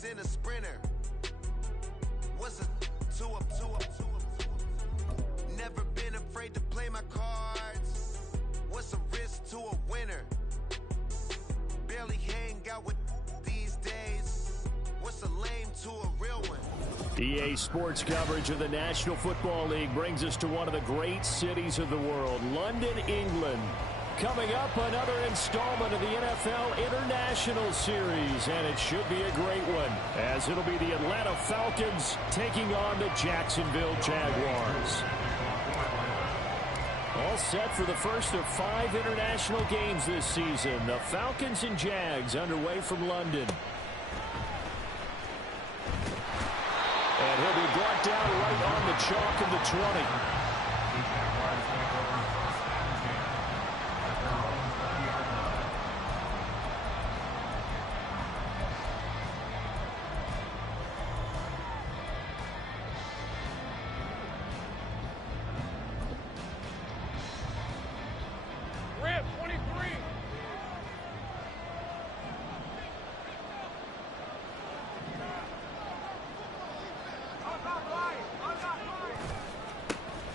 race in a sprinter. Was a two-up. Never been afraid to play my cards. What's a risk to a winner? Barely hang out with these days. What's a lame to a real one? EA Sports coverage of the National Football League brings us to one of the great cities of the world, London, England. Coming up, another installment of the NFL International Series, and it should be a great one, as it'll be the Atlanta Falcons taking on the Jacksonville Jaguars. All set for the first of 5 international games this season. The Falcons and Jags underway from London. And he'll be brought down right on the chalk of the 20.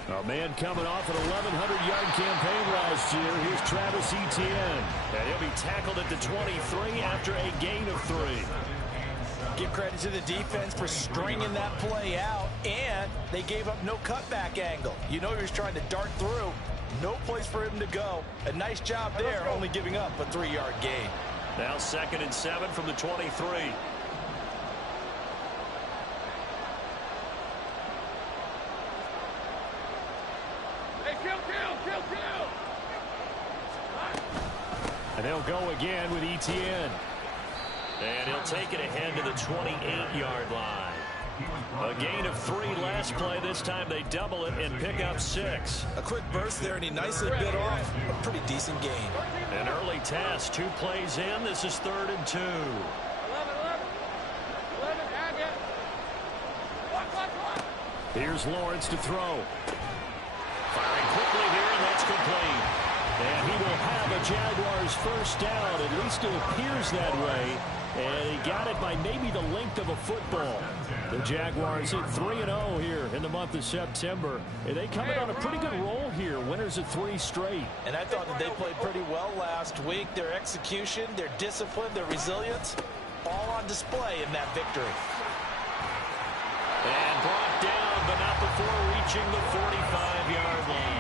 A man coming off an 1,100-yard campaign last year. Here's Travis Etienne. And he'll be tackled at the 23 after a gain of 3. Give credit to the defense for stringing that play out, and they gave up no cutback angle. You know he was trying to dart through. No place for him to go. A nice job there, only giving up a 3-yard gain. Now 2nd and 7 from the 23. And they'll go again with Etienne. And he'll take it ahead to the 28-yard line. A gain of 3 last play. This time they double it and pick up 6. A quick burst there, and he nicely bit off a pretty decent gain. An early task. 2 plays in. This is 3rd and 2. 11, Agate. Here's Lawrence to throw. Firing quickly here, and that's complete. And he will have a Jaguars first down. At least it appears that way. And he got it by maybe the length of a football. The Jaguars hit 3-0 here in the month of September. And they come in on a pretty good roll here. Winners of 3 straight. And I thought that they played pretty well last week. Their execution, their discipline, their resilience, all on display in that victory. And brought down, but not before reaching the 45-yard line.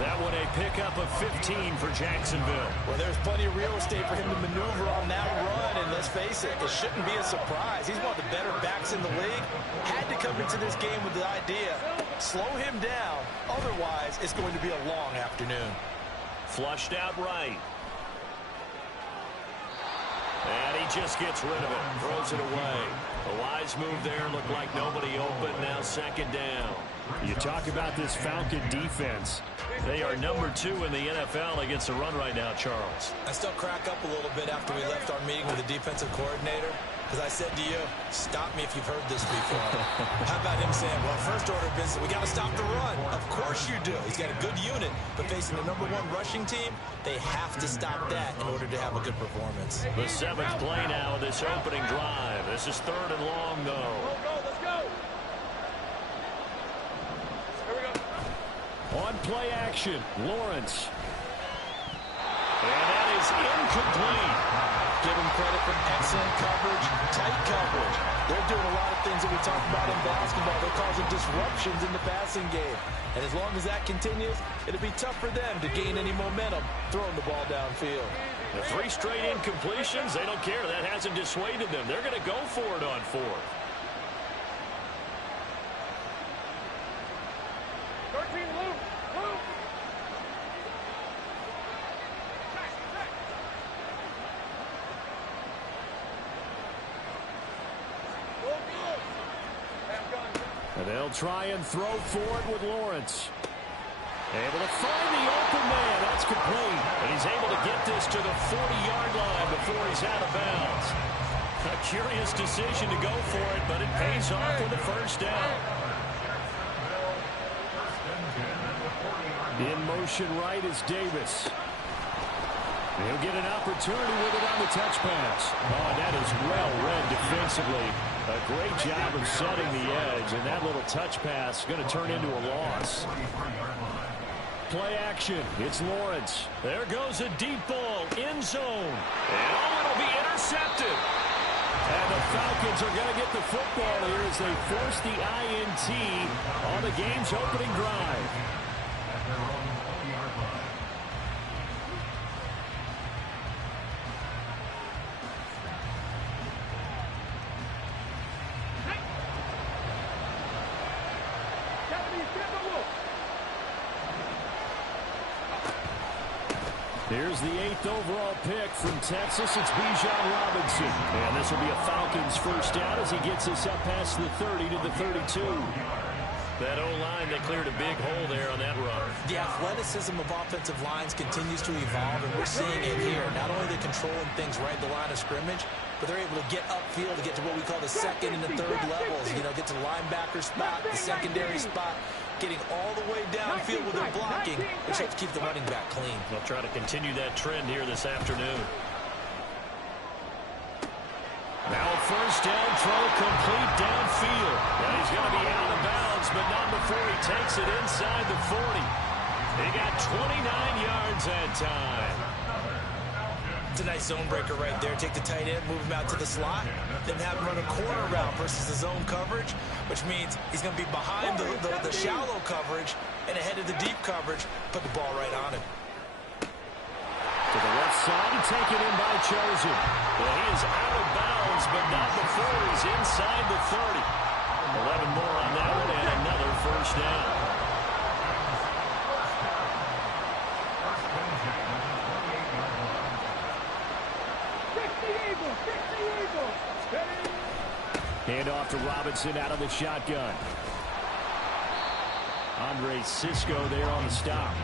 That one a pickup of 15 for Jacksonville. Well, there's plenty of real estate for him to maneuver on that run, and let's face it, it shouldn't be a surprise. He's one of the better backs in the league. Had to come into this game with the idea, slow him down, otherwise it's going to be a long afternoon. Flushed out right. And he just gets rid of it, throws it away. A wise move there, looked like nobody open, now 2nd down. You talk about this Falcon defense. They are number 2 in the NFL against the run right now, Charles. I still crack up a little bit after we left our meeting with the defensive coordinator, because I said to you, stop me if you've heard this before. How about him saying, well, first order of business, we got to stop the run. Of course you do. He's got a good unit, but facing the number 1 rushing team, they have to stop that in order to have a good performance. The 7th play now of this opening drive. This is 3rd and long, though. Let's go. Here we go. On play action, Lawrence. And that is incomplete. Give him credit for excellent coverage, tight coverage. They're doing a lot of things that we talk about in basketball. They're causing disruptions in the passing game. And as long as that continues, it'll be tough for them to gain any momentum throwing the ball downfield. The 3 straight incompletions, they don't care. That hasn't dissuaded them. They're going to go for it on 4th. 13, Luke. And they'll try and throw for it with Lawrence. Able to find the open man. That's complete. And he's able to get this to the 40-yard line before he's out of bounds. A curious decision to go for it, but it pays off with the first down. In motion right is Davis. He'll get an opportunity with it on the touch pass. Oh, and that is well read defensively. A great job of setting the edge, and that little touch pass is going to turn into a loss. Play action. It's Lawrence. There goes a deep ball. End zone. And it'll be intercepted. And the Falcons are going to get the football here as they force the INT on the game's opening drive. Here's the 8th overall pick from Texas. It's Bijan Robinson. And this will be a Falcons first down as he gets us up past the 30 to the 32. That O-line, they cleared a big hole there on that run. The athleticism of offensive lines continues to evolve, and we're seeing it here. Not only are they controlling things right at the line of scrimmage, but they're able to get upfield to get to what we call the second and the third levels. You know, get to the linebacker spot, the secondary spot, getting all the way downfield with their blocking, which helps keep the running back clean. They'll try to continue that trend here this afternoon. Now a first down throw complete downfield. And he's going to be out of bounds, but not before he takes it inside the 40. He got 29 yards that time. It's a nice zone breaker right there. Take the tight end, move him out to the slot, then have him run a corner route versus the zone coverage, which means he's going to be behind the shallow coverage and ahead of the deep coverage. Put the ball right on him. To the left side and taken in by Chosen. Well, he is out of bounds, but not before he's inside the 30. 11 more on that one and another first down. Hand off to Robinson out of the shotgun. Andre Cisco there on the stop.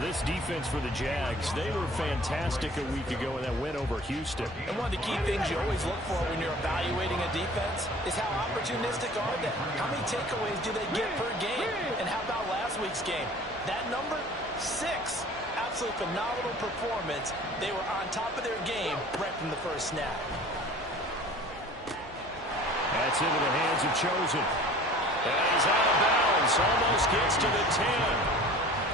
This defense for the Jags, they were fantastic a week ago in that win over Houston. And one of the key things you always look for when you're evaluating a defense is how opportunistic are they? How many takeaways do they get per game? And how about last week's game? That number, 6. Absolutely phenomenal performance. They were on top of their game right from the first snap. That's into the hands of Chosen. And he's out of bounds. Almost gets to the 10.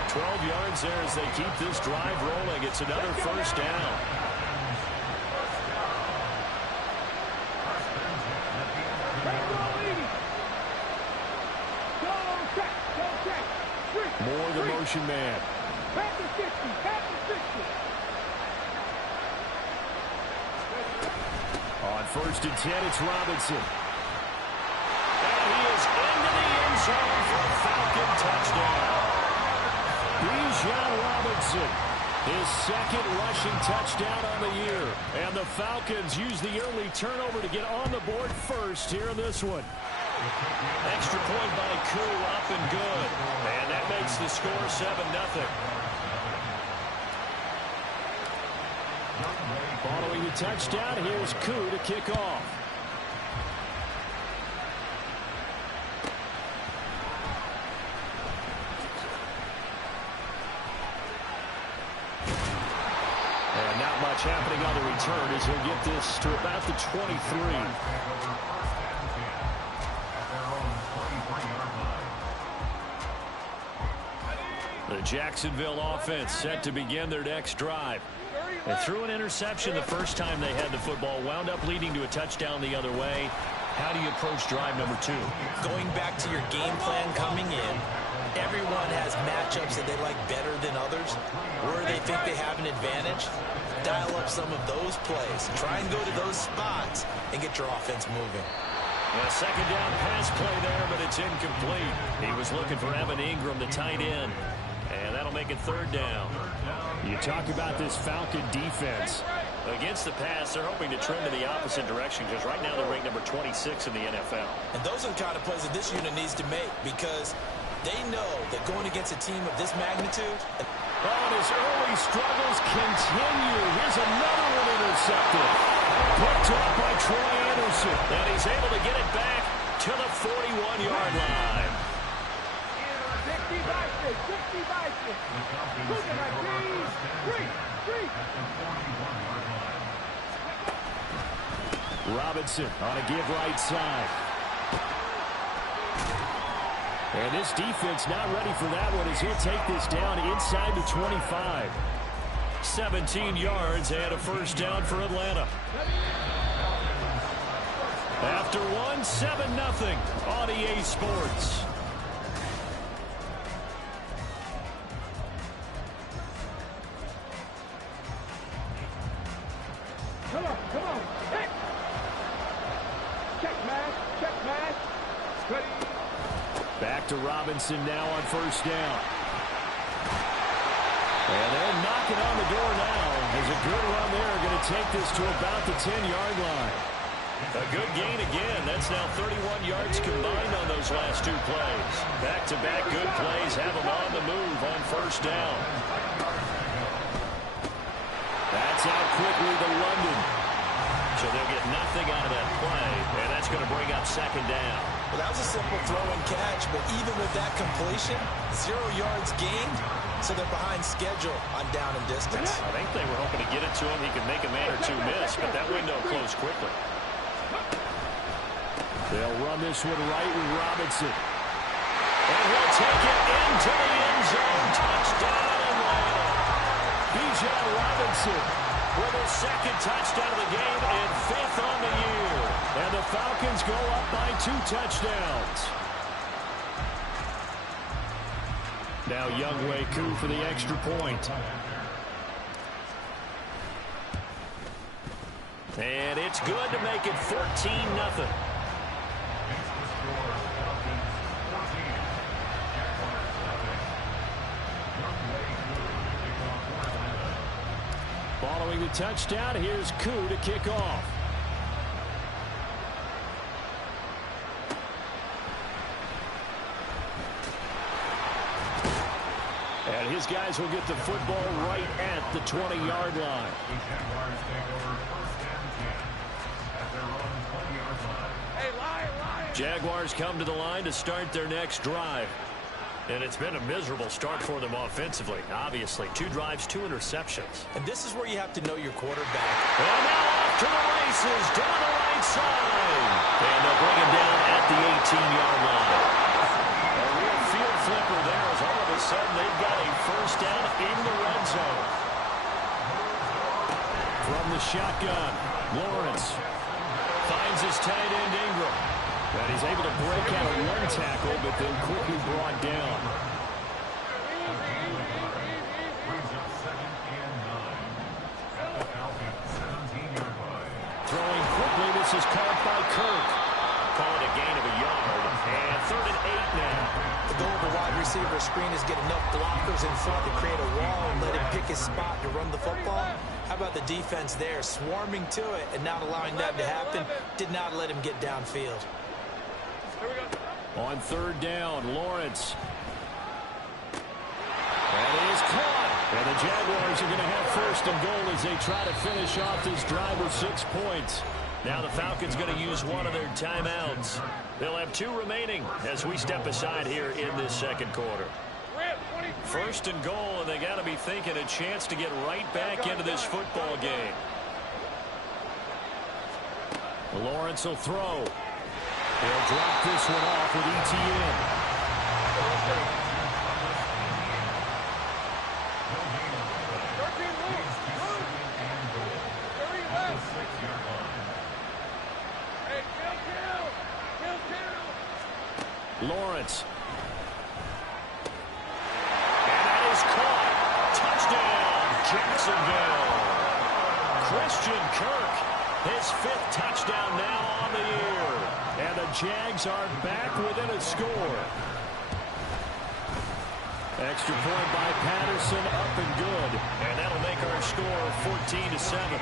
12 yards there as they keep this drive rolling. It's another first down. More the motion man. On first and 10, it's Robinson. And he is into the end zone for a Falcon touchdown. Bijan Robinson, his second rushing touchdown on the year. And the Falcons use the early turnover to get on the board first here in this one. Extra point by Koo, up and good. And that makes the score 7-0. Following the touchdown, here's Koo to kick off. And not much happening on the return as he'll get this to about the 23. The Jacksonville offense set to begin their next drive. They threw an interception the first time they had the football, wound up leading to a touchdown the other way. How do you approach drive number 2? Going back to your game plan coming in, everyone has matchups that they like better than others, where they think they have an advantage. Dial up some of those plays. Try and go to those spots and get your offense moving. A second down pass play there, but it's incomplete. He was looking for Evan Ingram, the tight end. And that'll make it third down. You talk about this Falcon defense. Against the pass, they're hoping to trend in the opposite direction because right now they're ranked number 26 in the NFL. And those are the kind of plays that this unit needs to make because they know that going against a team of this magnitude. And his early struggles continue. Here's another one intercepted. Picked up by Troy Anderson. And he's able to get it back to the 41-yard line. Robinson on a give right side. And this defense not ready for that one as he'll take this down inside the 25. 17 yards and a first down for Atlanta. After one, 7-0 on EA Sports. Come on. Hit. Check pass. Ready. Back to Robinson now on first down. And they're knocking on the door now. As a good run there, going to take this to about the 10-yard line. A good gain again. That's now 31 yards combined on those last two plays. Back-to-back good plays have them on the move on first down. That's out quickly to London. So they'll get nothing out of that play, and that's going to bring up second down. Well, that was a simple throw and catch, but even with that completion, 0 yards gained, so they're behind schedule on down and distance. I think they were hoping to get it to him. He could make a man or two miss, but that window closed quickly. They'll run this one right with Robinson. And he'll take it into the end zone. Touchdown, Atlanta. Bijan Robinson with his second touchdown of the game and 5th on the year. And the Falcons go up by 2 touchdowns. Now Younghoe Koo for the extra point. And it's good to make it 14-0. Following the touchdown, here's Koo to kick off. And his guys will get the football right at the 20-yard line. Jaguars come to the line to start their next drive. And it's been a miserable start for them offensively. Obviously, 2 drives, 2 interceptions. And this is where you have to know your quarterback. And now off to the races, down the right side. And they'll bring him down at the 18-yard line. A real field flipper there as all of a sudden they've got a first down in the red zone. From the shotgun, Lawrence finds his tight end Ingram. And he's able to break out one tackle, but then quickly brought down. Throwing quickly, this is caught by Kirk. Call it a gain of a yard, and 3rd and 8 now. The goal of a wide receiver screen is get enough blockers in front to create a wall and let him pick his spot to run the football. How about the defense there, swarming to it and not allowing that to happen? Did not let him get downfield. On 3rd down, Lawrence. And it is caught. And the Jaguars are going to have 1st and goal as they try to finish off this drive with 6 points. Now the Falcons going to use one of their timeouts. They'll have 2 remaining as we step aside here in this second quarter. 1st and goal, and they got to be thinking a chance to get right back into this football game. Lawrence will throw. They'll drop this one off with ETN. Lawrence. And that is caught. Touchdown, Jacksonville. Christian Kirk, his 5th touchdown now on the year. And the Jags are back within a score. Extra point by Patterson, up and good. And that'll make our score 14-7.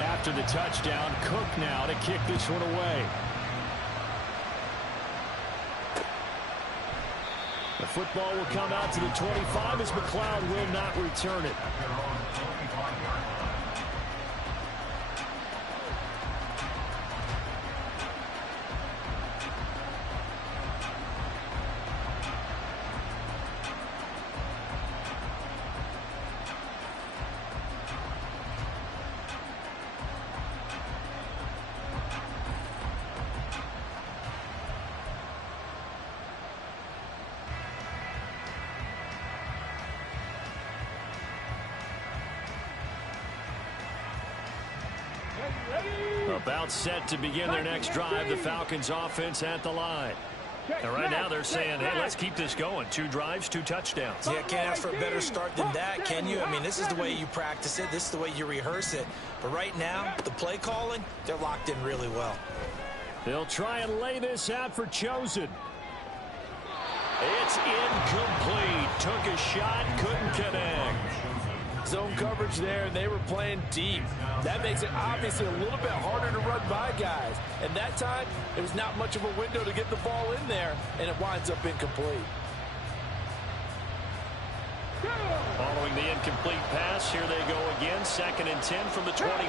After the touchdown, Cook now to kick this one away. The football will come out to the 25 as McLeod will not return it. About set to begin their next drive, the Falcons offense at the line. And right now they're saying, hey, let's keep this going. 2 drives, 2 touchdowns. Yeah, can't ask for a better start than that, can you? I mean, this is the way you practice it. This is the way you rehearse it. But right now, the play calling, they're locked in really well. They'll try and lay this out for Chosen. It's incomplete. Took a shot, couldn't connect. Zone coverage there, and they were playing deep. That makes it obviously a little bit harder to run by guys. And that time, it was not much of a window to get the ball in there, and it winds up incomplete. Following the incomplete pass, here they go again. 2nd and 10 from the 25.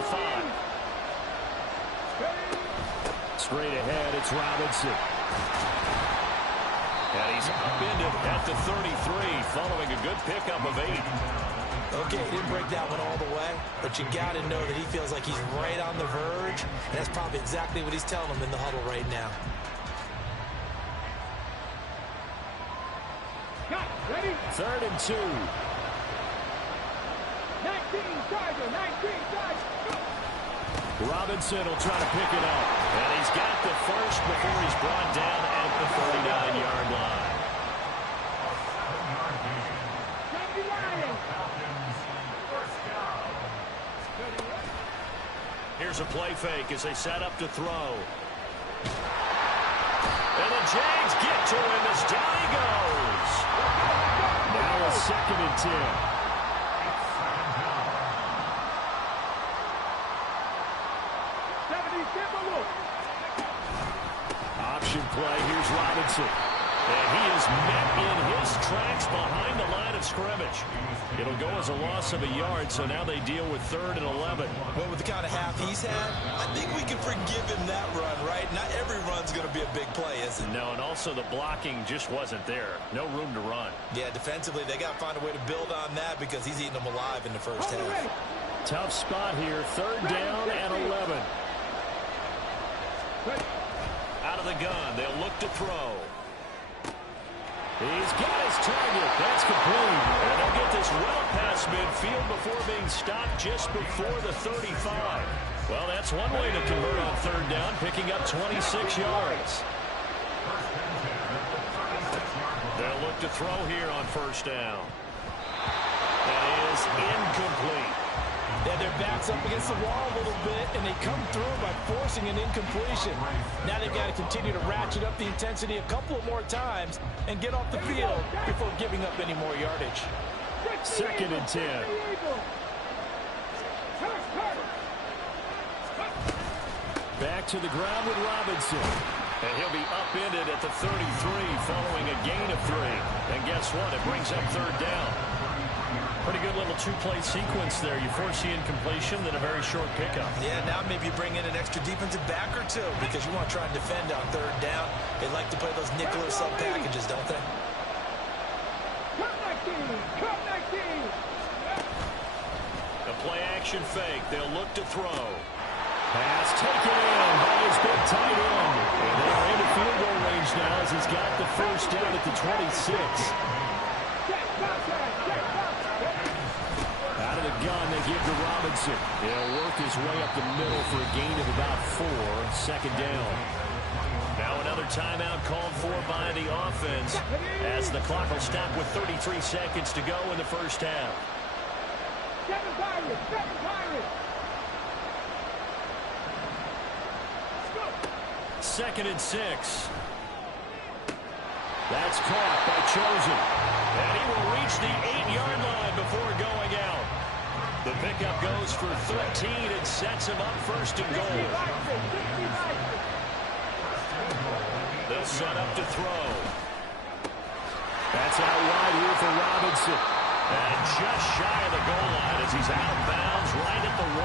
Straight ahead, it's Robinson. And he's upended at the 33, following a good pickup of 8. Okay, he didn't break that one all the way, but you got to know that he feels like he's right on the verge, and that's probably exactly what he's telling them in the huddle right now. Ready? 3rd and 2. 19 Tiger, 19 Tiger. Robinson will try to pick it up. And he's got the first before he's brought down at the 39-yard line. Here's a play fake as they set up to throw. And the Jags get to him as down he goes. Now a 2nd and 10. Option play. Here's Robinson. And he is met in his tracks behind the line of scrimmage. It'll go as a loss of a yard, so now they deal with 3rd and 11. Well, with the kind of half he's had, I think we can forgive him that run, right? Not every run's going to be a big play, is it? No, and also the blocking just wasn't there. No room to run. Yeah, defensively, they got to find a way to build on that because he's eating them alive in the first half. Tough spot here. 3rd down and 11. Out of the gun, they'll look to throw. He's got his target. That's complete. And they'll get this well past midfield before being stopped just before the 35. Well, that's one way to convert on 3rd down, picking up 26 yards. They'll look to throw here on 1st down. That is incomplete. Yeah, their back's up against the wall a little bit, and they come through by forcing an incompletion. Now they've got to continue to ratchet up the intensity a couple of more times and get off the field before giving up any more yardage. 2nd and 10. Back to the ground with Robinson. And he'll be upended at the 33 following a gain of 3. And guess what? It brings up 3rd down. Pretty good little 2-play sequence there. You force the incompletion, then a very short pickup. Yeah, now maybe you bring in an extra defensive back or 2 because you want to try and defend on 3rd down. They like to play those nickel or sub packages, don't they? A play action fake. They'll look to throw. Pass taken in by his big tight end. And they are into field goal range now as he's got the 1st down at the 26. Out of the gun, they give to Robinson. He'll work his way up the middle for a gain of about 4. 2nd down. Now another timeout called for by the offense as the clock will stop with 33 seconds to go in the 1st half. 2nd and 6. That's caught by Chosen. And he will reach the 8-yard line before going out. The pickup goes for 13 and sets him up 1st and goal. They'll set up to throw. That's out wide here for Robinson. And just shy of the goal line as he's out of bounds right at the 1.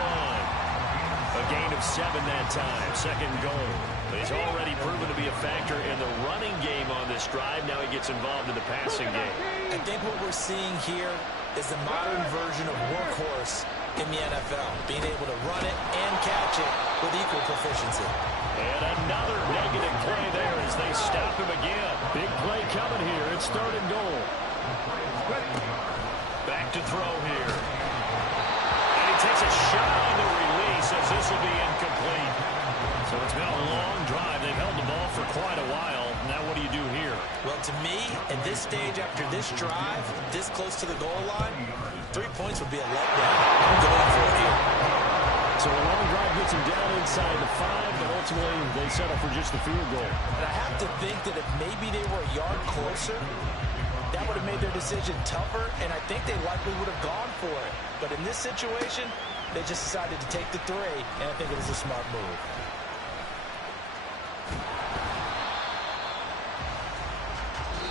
A gain of 7 that time. 2nd goal. He's already proven to be a factor in the running game on this drive. Now he gets involved in the passing game. I think what we're seeing here is the modern version of workhorse in the NFL. Being able to run it and catch it with equal proficiency. And another negative play there as they stop him again. Big play coming here. It's 3rd and goal. Back to throw here. And he takes a shot on the release as this will be incomplete. quite a while. Now what do you do here? Well, to me, at this stage, after this drive, this close to the goal line, 3 points would be a letdown. I'm going for it here. So a long drive gets him down inside the 5, but ultimately they settle for just the field goal. And I have to think that if maybe they were a yard closer, that would have made their decision tougher, and I think they likely would have gone for it. But in this situation, they just decided to take the 3, and I think it was a smart move.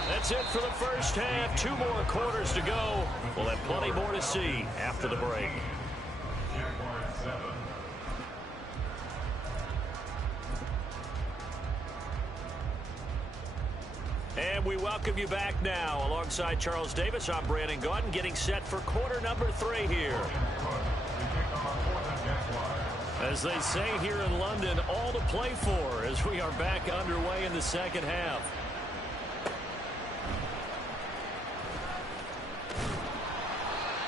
That's it for the first half. 2 more quarters to go. We'll have plenty more to see after the break. And we welcome you back now. Alongside Charles Davis, I'm Brandon Gaudin, getting set for quarter number 3 here. As they say here in London, all to play for as we are back underway in the second half.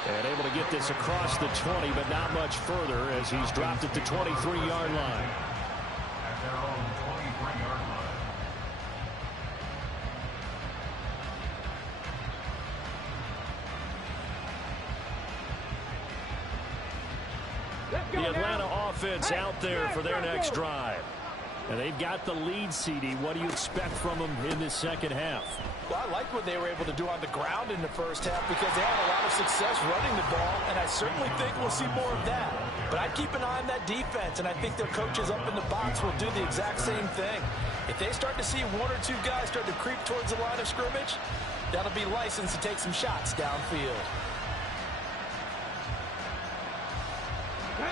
And able to get this across the 20, but not much further as he's dropped at the 23-yard line. The Atlanta offense out there for their next drive. And they've got the lead, CD. What do you expect from them in this second half? Well, I like what they were able to do on the ground in the first half because they had a lot of success running the ball, and I certainly think we'll see more of that. But I'd keep an eye on that defense, and I think their coaches up in the box will do the exact same thing. If they start to see 1 or 2 guys start to creep towards the line of scrimmage, that'll be licensed to take some shots downfield.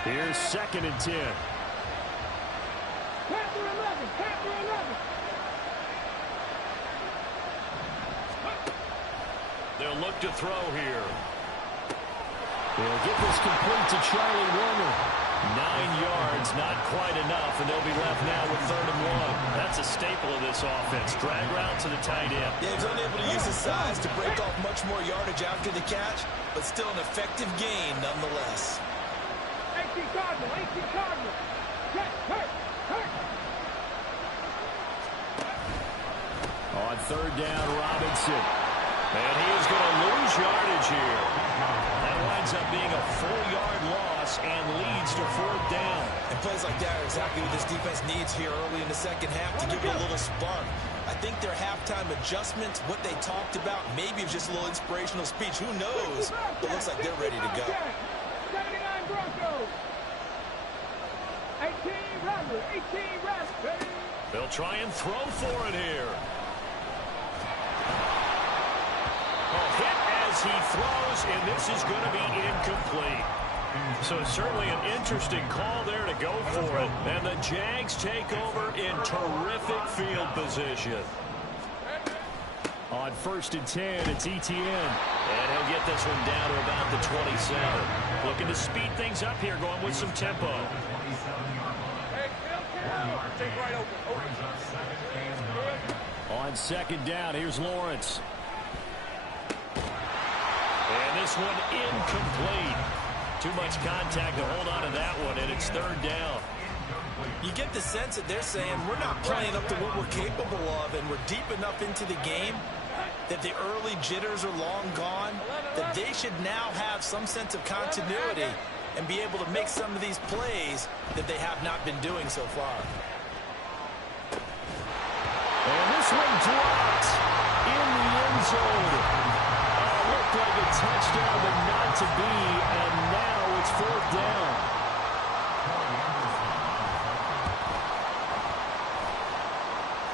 Here's 2nd and 10. Panther 11, Panther 11. They'll look to throw here. They'll get this complete to Charlie Warner. 9 yards, not quite enough, and they'll be left now with 3rd and 1. That's a staple of this offense. Drag route to the tight end. Yeah, he's unable to use his size to break off much more yardage after the catch, but still an effective gain nonetheless. 18 Cardinal, 18 Cardinal. Hurt. On 3rd down, Robinson. And he is going to lose yardage here. That winds up being a 4-yard loss and leads to 4th down. And plays like that are exactly what this defense needs here early in the second half to give it a little spark. I think their halftime adjustments, what they talked about, maybe it's just a little inspirational speech. Who knows? But it looks like they're ready to go. 79 Broncos. 18 Rattler, 18 Rattler. They'll try and throw for it here. Hit as he throws, and this is going to be incomplete. So certainly an interesting call there to go for it. And the Jags take over in terrific field position. On 1st and 10, it's Etienne. And he'll get this one down to about the 27. Looking to speed things up here, going with some tempo. On 2nd down, here's Lawrence. And this one incomplete. Too much contact to hold on to that one, and it's 3rd down. You get the sense that they're saying we're not playing up to what we're capable of, and we're deep enough into the game that the early jitters are long gone, that they should now have some sense of continuity and be able to make some of these plays that they have not been doing so far. And this one dropped in the end zone. Looked like a touchdown, but not to be, and now it's 4th down.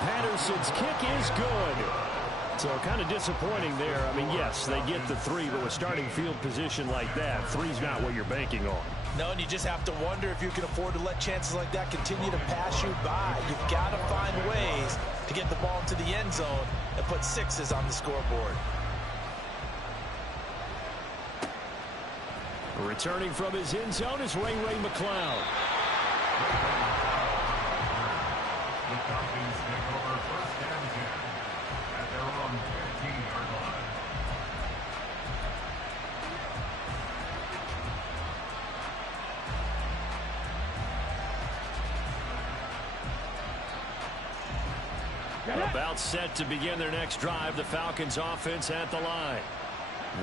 Patterson's kick is good. So kind of disappointing there. I mean, yes, they get the 3, but with starting field position like that, 3's not what you're banking on. No, and you just have to wonder if you can afford to let chances like that continue to pass you by. You've got to find ways to get the ball into the end zone and put 6s on the scoreboard. Returning from his end zone is Ray McCloud. The Falcons take over 1st and 10 at their own 15-yard line. About set to begin their next drive. The Falcons offense at the line.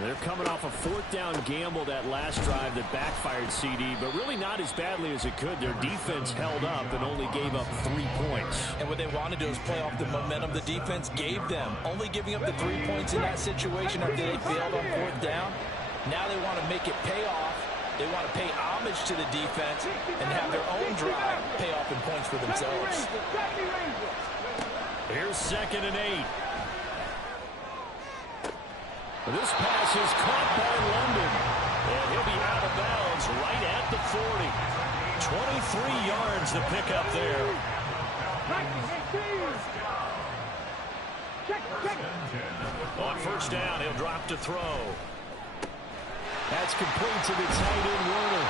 They're coming off a fourth down gamble that last drive that backfired, CD, but really not as badly as it could. Their defense held up and only gave up 3 points. And what they want to do is play off the momentum the defense gave them. Only giving up the 3 points in that situation after they failed on fourth down. Now they want to make it pay off. They want to pay homage to the defense and have their own drive pay off in points for themselves. Here's 2nd and 8. This pass is caught by London, and he'll be out of bounds right at the 40. 23 yards to pick up there. On first down, he'll drop to throw. That's complete to the tight end, Werner.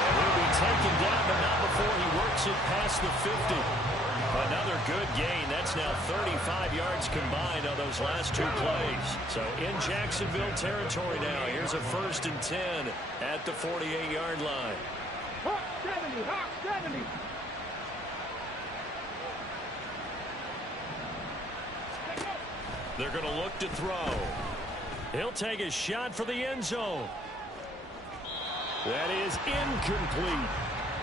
And he'll be taken down, but not before he works it past the 50. Another good gain. That's now 35 yards combined on those last 2 plays. So in Jacksonville territory now. Here's a 1st and 10 at the 48-yard line. Hawk 70, Hawk 70. They're going to look to throw. He'll take a shot for the end zone. That is incomplete.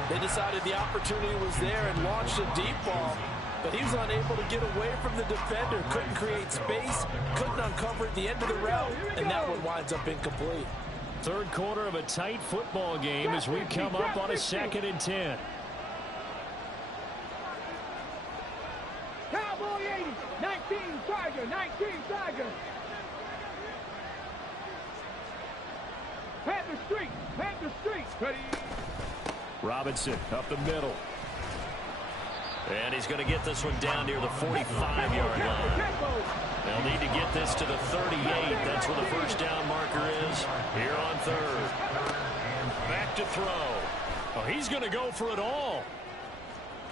They decided the opportunity was there and launched a deep ball, but he was unable to get away from the defender. Couldn't create space, couldn't uncover at the end of the route, and that one winds up incomplete. Third quarter of a tight football game as we come up on a 2nd and 10. Cowboy 80, 19 Tiger, 19 Tiger. Panther Street, Panther Street. Ready. Robinson up the middle. And he's going to get this one down near the 45-yard line. They'll need to get this to the 38. That's where the first down marker is here on 3rd. Back to throw. Oh, he's going to go for it all.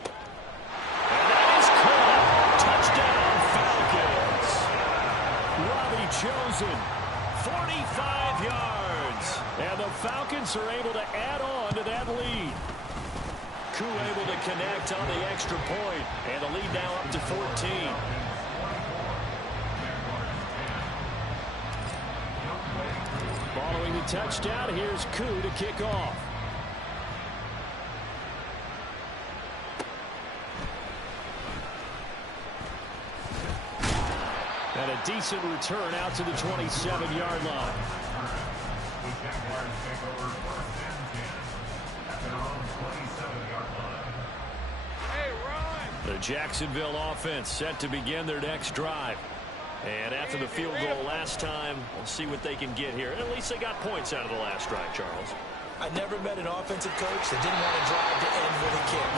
And that is caught. Touchdown, Falcons. Robbie Chosen, 45 yards. And the Falcons are able to add on to that lead. Koo able to connect on the extra point, and the lead now up to 14. Following the touchdown, here's Koo to kick off. And a decent return out to the 27-yard line. The Jaguars take over 1st and 10 at their own 27-yard line. Hey, Ron. The Jacksonville offense set to begin their next drive. And after the field goal last time, we'll see what they can get here. At least they got points out of the last drive, Charles. I never met an offensive coach that didn't want to drive to end with a kick.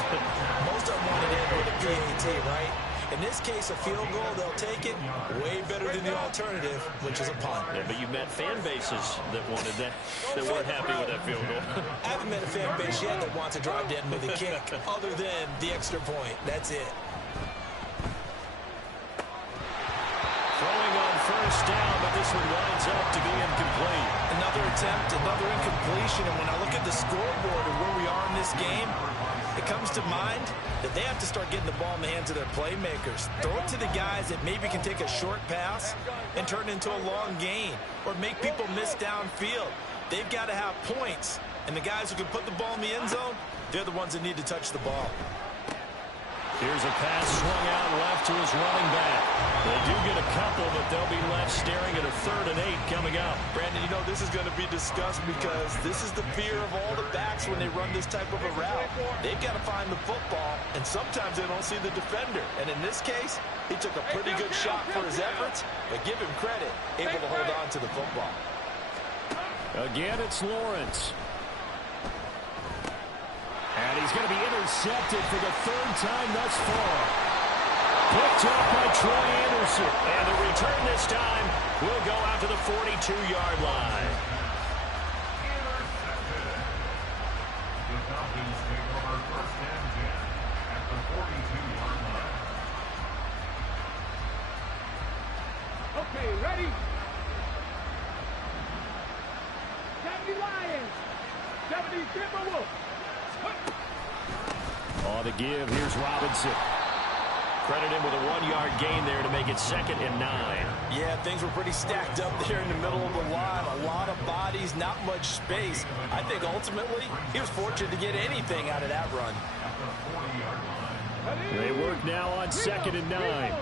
Most of them want to end with a PAT, right? In this case, a field goal, they'll take it. Way better than the alternative, which is a punt. Yeah, but you've met fan bases that wanted that weren't happy with that field goal. I haven't met a fan base yet that wants to drive to end with a kick, other than the extra point. That's it. Throwing on first down, but this one winds up to be incomplete. Another attempt, another incompletion, and when I look at the scoreboard and where we are in this game, it comes to mind that they have to start getting the ball in the hands of their playmakers. Throw it to the guys that maybe can take a short pass and turn it into a long gain or make people miss downfield. They've got to have points, and the guys who can put the ball in the end zone, they're the ones that need to touch the ball. Here's a pass swung out left to his running back. They do get a couple, but they'll be left staring at a 3rd and 8 coming up. Brandon, you know this is going to be discussed because this is the fear of all the backs when they run this type of a route. They've got to find the football, and sometimes they don't see the defender. And in this case, he took a pretty good shot for his efforts, but give him credit, able to hold on to the football. Again, it's Lawrence. And he's going to be intercepted for the 3rd time thus far. Picked up by Troy Anderson. And the return this time will go out to the 42-yard line. The Falcons take over 1st and 10 at the 42-yard line. Okay, ready? 70 Lions, 70 Timberwolves. On the give, here's Robinson. Credit him with a 1-yard gain there to make it 2nd and 9. Yeah, things were pretty stacked up there in the middle of the line. A lot of bodies, not much space. I think ultimately he was fortunate to get anything out of that run. They work now on 2nd and 9.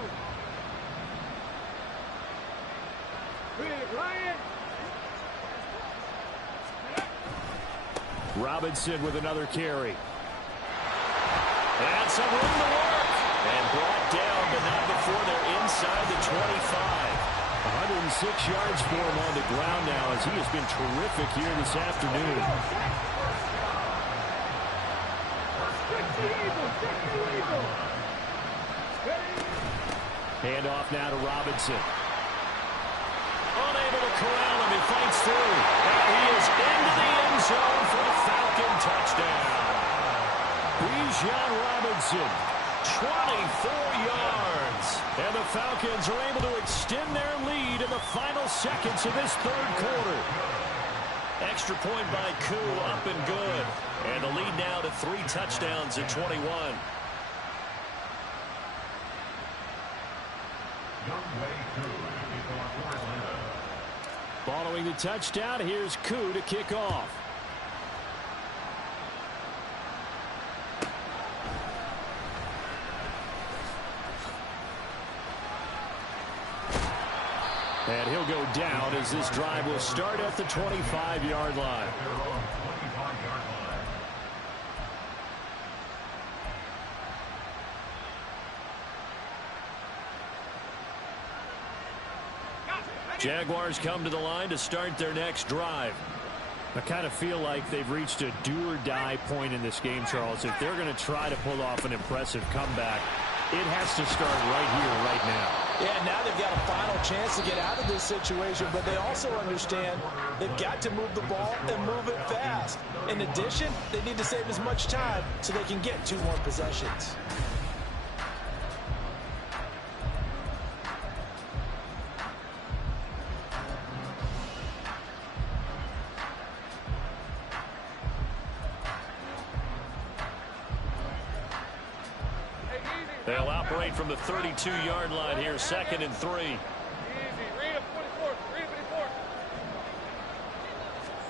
Robinson with another carry. And some room to work. And brought down, but not before they're inside the 25. 106 yards for him on the ground now as he has been terrific here this afternoon. Hand off now to Robinson. Unable to corral him. He fights through. And he is into the end zone for the Falcon touchdown. Robinson, 24 yards. And the Falcons are able to extend their lead in the final seconds of this 3rd quarter. Extra point by Koo, up and good. And the lead now to 3 touchdowns at 21. Following the touchdown, here's Koo to kick off. And he'll go down as this drive will start at the 25-yard line. Jaguars come to the line to start their next drive. I kind of feel like they've reached a do-or-die point in this game, Charles. If they're going to try to pull off an impressive comeback, it has to start right here, right now. Yeah, now they've got a final chance to get out of this situation, but they also understand they've got to move the ball and move it fast. In addition, they need to save as much time so they can get 2 more possessions. They'll operate from the 32-yard line here, 2nd and 3. Easy. Read him 24. Read him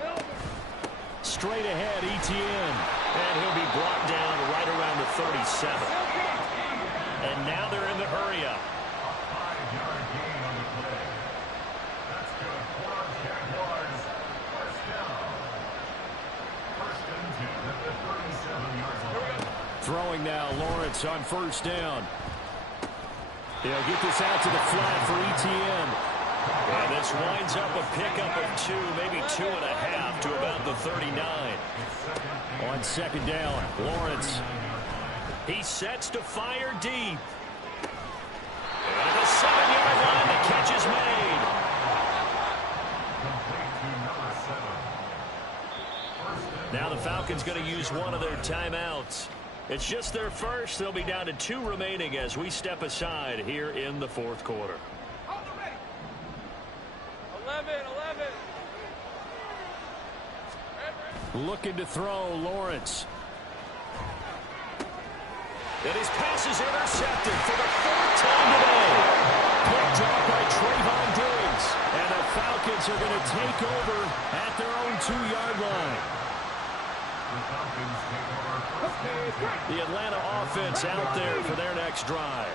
24. Straight ahead, Etienne. And he'll be brought down right around the 37. And now they're in the hurry-up. A 5-yard gain on the play. That's good for Jaguars. First down. 1st and 10 at the 37-yard line. Throwing now, Lawrence on 1st down. They'll get this out to the flat for Etienne. And this winds up a pickup of 2, maybe 2.5 to about the 39. On 2nd down, Lawrence. He sets to fire deep. And at the 7-yard line, the catch is made. Now the Falcons going to use one of their timeouts. It's just their first. They'll be down to 2 remaining as we step aside here in the 4th quarter. 11. Looking to throw, Lawrence. And his pass is intercepted for the 4th time today. Picked off by Trayvon Diggs. And the Falcons are going to take over at their own 2-yard line. The Atlanta offense out there for their next drive.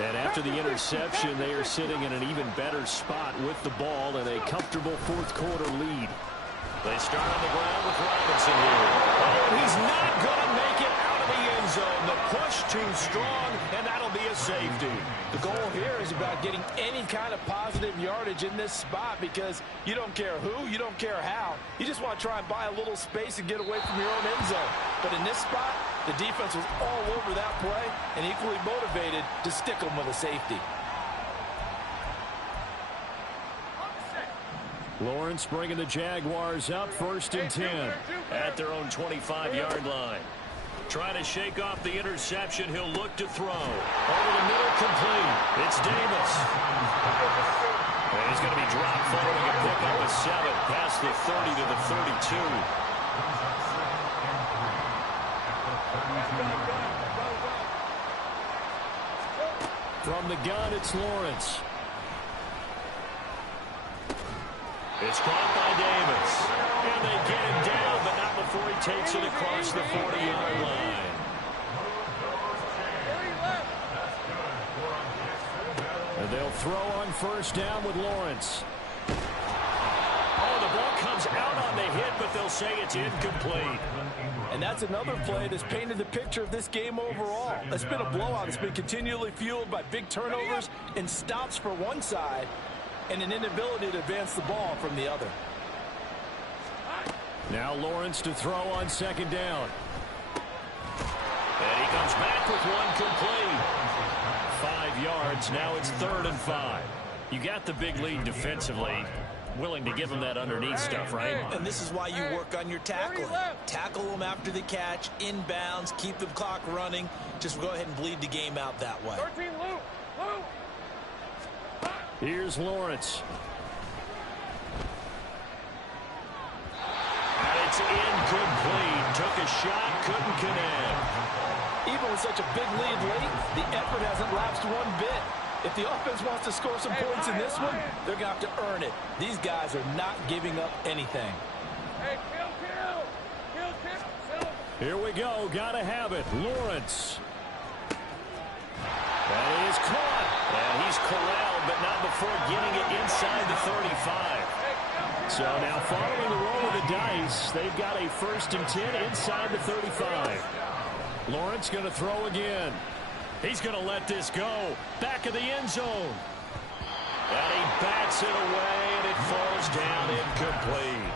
And after the interception, they are sitting in an even better spot with the ball and a comfortable 4th quarter lead. They start on the ground with Robinson here. Oh, he's not going to make it out of the end zone. The push too strong, and that'll be a safety. The goal here is about getting any kind of positive yardage in this spot because you don't care who, you don't care how. You just want to try and buy a little space and get away from your own end zone. But in this spot, the defense was all over that play and equally motivated to stick them with a safety. Lawrence bringing the Jaguars up 1st and 10 at their own 25-yard line. Trying to shake off the interception. He'll look to throw. Over the middle, complete. It's Davis. And he's going to be dropped following a pickup of 7 past the 30 to the 32. From the gun, it's Lawrence. It's caught by Davis. And they get him down, but not before he takes it across the 40-yard line. And they'll throw on first down with Lawrence. Oh, the ball comes out on the hit, but they'll say it's incomplete. And that's another play that's painted the picture of this game overall. It's been a blowout. It's been continually fueled by big turnovers and stops for one side and an inability to advance the ball from the other. Now Lawrence to throw on second down. And he comes back with one complete. 5 yards. Now it's 3rd and 5. You got the big lead defensively. Willing to give him that underneath stuff, right? And this is why you work on your tackling. Tackle them after the catch, inbounds, keep the clock running. Just go ahead and bleed the game out that way. Here's Lawrence. And it's incomplete. Took a shot, couldn't connect. Even with such a big lead late, the effort hasn't lapsed one bit. If the offense wants to score some points in this one, they're going to have to earn it. These guys are not giving up anything. Here we go. Got to have it. Lawrence. That is caught. And he's corralled, but not before getting it inside the 35. So now following the roll of the dice, they've got a 1st and 10 inside the 35. Lawrence going to throw again. He's going to let this go. Back of the end zone. And he bats it away, and it falls down incomplete.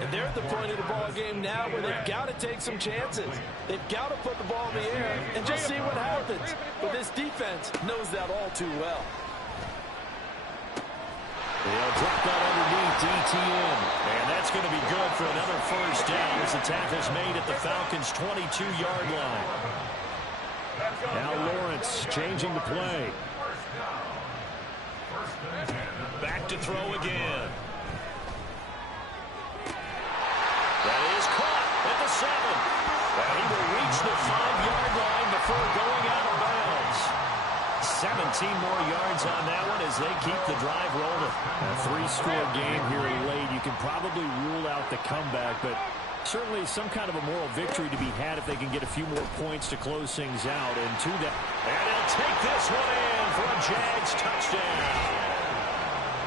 And they're at the point of the ball game now where they've got to take some chances. They've got to put the ball in the air and just see what happens. But this defense knows that all too well. They'll drop that underneath DTN. And that's going to be good for another 1st down as the tackle's made at the Falcons' 22-yard line. Now Lawrence changing the play. Back to throw again. That is caught at the 7. And he will reach the 5-yard line before going out of bounds. 17 more yards on that one as they keep the drive rolling. A 3-score game here late. You can probably rule out the comeback, but certainly some kind of a moral victory to be had if they can get a few more points to close things out. And to that, and they'll take this one in for a Jags touchdown.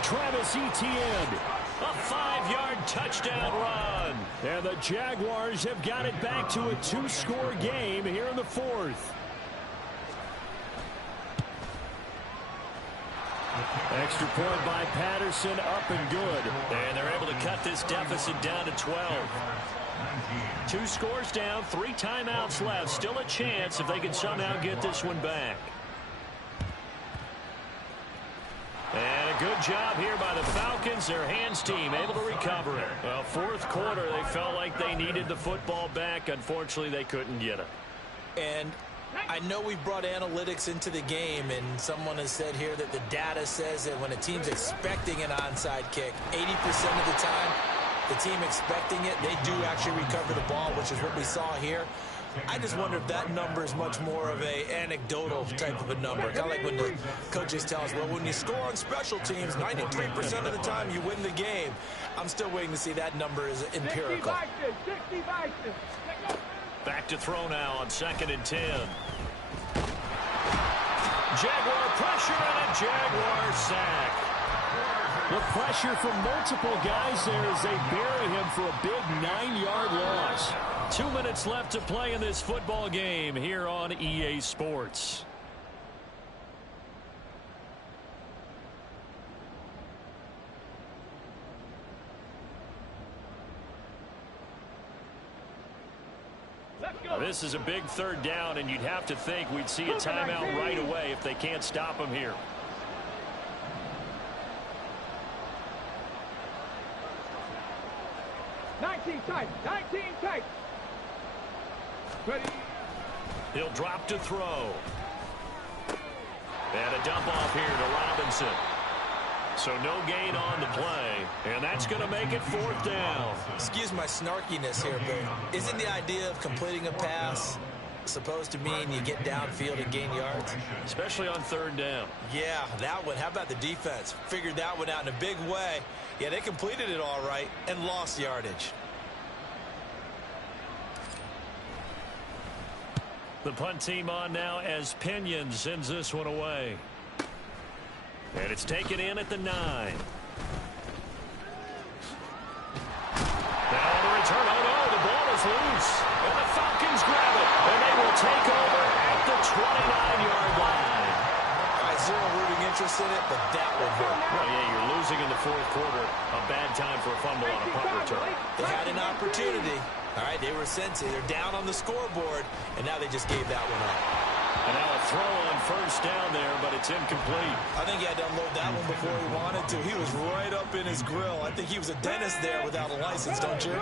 Travis Etienne, a 5-yard touchdown run. And the Jaguars have got it back to a 2-score game here in the 4th. Extra point by Patterson, up and good. And they're able to cut this deficit down to 12. 2 scores down, 3 timeouts left. Still a chance if they can somehow get this one back. And a good job here by the Falcons. Their hands team able to recover it. Well, 4th quarter, they felt like they needed the football back. Unfortunately, they couldn't get it. And I know we brought analytics into the game, and someone has said here that the data says that when a team's expecting an onside kick, 80% of the time, the team expecting it, they do actually recover the ball, which is what we saw here. I just wonder if that number is much more of a anecdotal type of a number. Kind of like when the coaches tell us, well, when you score on special teams, 93% of the time you win the game. I'm still waiting to see that number is empirical. Back to throw now on 2nd and 10. Jaguar pressure and a Jaguar sack. The pressure from multiple guys there as they bury him for a big 9-yard loss. 2 minutes left to play in this football game here on EA Sports. This is a big 3rd down, and you'd have to think we'd see a timeout right away if they can't stop him here. Nineteen tight. Ready. He'll drop to throw. And a dump off here to Robinson. So no gain on the play, and that's going to make it 4th down. Excuse my snarkiness here, but isn't the idea of completing a pass supposed to mean you get downfield and gain yards? Especially on third down. Yeah, that one. How about the defense? Figured that one out in a big way. Yeah, they completed it all right and lost yardage. The punt team on now as Pinion sends this one away. And it's taken in at the 9. Now the return. Oh, no, the ball is loose. And the Falcons grab it. And they will take over at the 29-yard line. All right, zero rooting interest in it, but that would hurt. Well, yeah, you're losing in the fourth quarter. A bad time for a fumble on a punt return. They had an opportunity. All right, they were sensing. They're down on the scoreboard, and now they just gave that one up. And now a throw on first down there, but it's incomplete. I think he had to unload that one before he wanted to. He was right up in his grill. I think he was a dentist there without a license, don't you?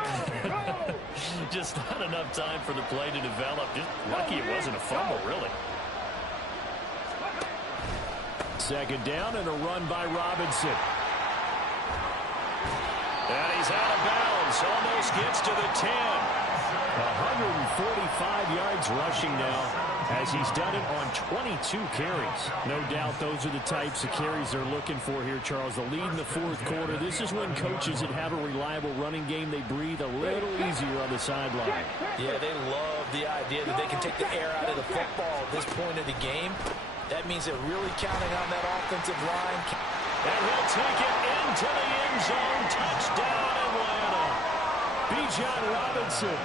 Just not enough time for the play to develop. Just lucky it wasn't a fumble, really. Second down and a run by Robinson. And he's out of bounds. Almost gets to the 10. 145 yards rushing now as he's done it on 22 carries. No doubt those are the types of carries they're looking for here, Charles. The lead in the fourth quarter. This is when coaches that have a reliable running game, they breathe a little easier on the sideline. Yeah, they love the idea that they can take the air out of the football at this point of the game. That means they're really counting on that offensive line. And he'll take it into the end zone. Touchdown, Atlanta. Bijan Robinson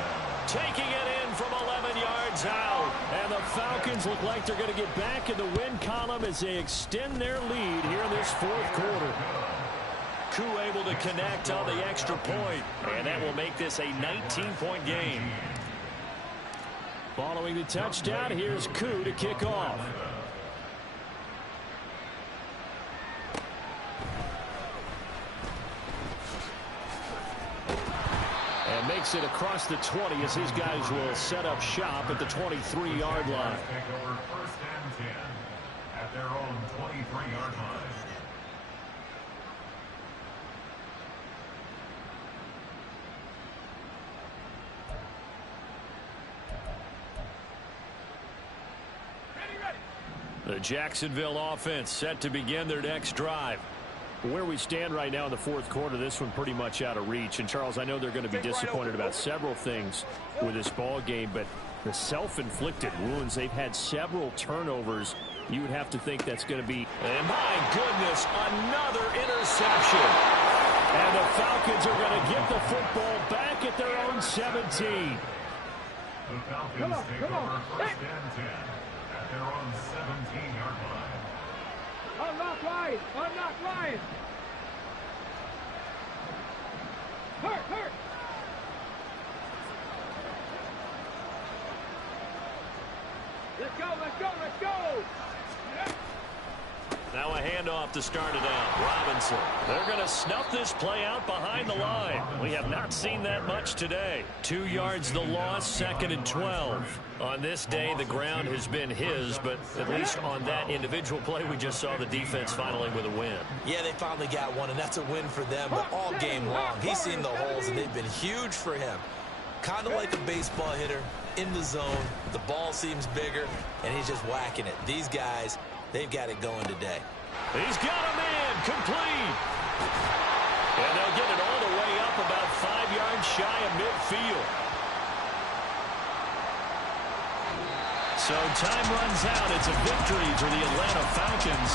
taking it in from 11 yards out. And the Falcons look like they're going to get back in the win column as they extend their lead here in this fourth quarter. Koo able to connect on the extra point. And that will make this a 19-point game. Following the touchdown, here's Koo to kick off. And makes it across the 20 as his guys will set up shop at the 23-yard line. Take over first and 10 at their own 23-yard line. The Jacksonville offense set to begin their next drive. Where we stand right now in the fourth quarter, this one pretty much out of reach. And, Charles, I know they're going to be disappointed about several things with this ball game, but the self-inflicted wounds, they've had several turnovers. You would have to think that's going to be, and my goodness, another interception. And the Falcons are going to get the football back at their own 17. The Falcons take over first and 10 at their own 17-yard line. Unlock Ryan! Unlock Ryan! Hurt! Hurt! Let's go! Let's go! Let's go! Now a handoff to start it out. Robinson. They're going to snuff this play out behind the line. We have not seen that much today. 2 yards the loss, second and 12. On this day, the ground has been his, but at least on that individual play, we just saw the defense finally with a win. Yeah, they finally got one, and that's a win for them, but all game long, he's seen the holes, and they've been huge for him. Kind of like a baseball hitter in the zone. The ball seems bigger, and he's just whacking it. These guys, they've got it going today. He's got a man complete. And they'll get it all the way up about 5 yards shy of midfield. So time runs out. It's a victory for the Atlanta Falcons.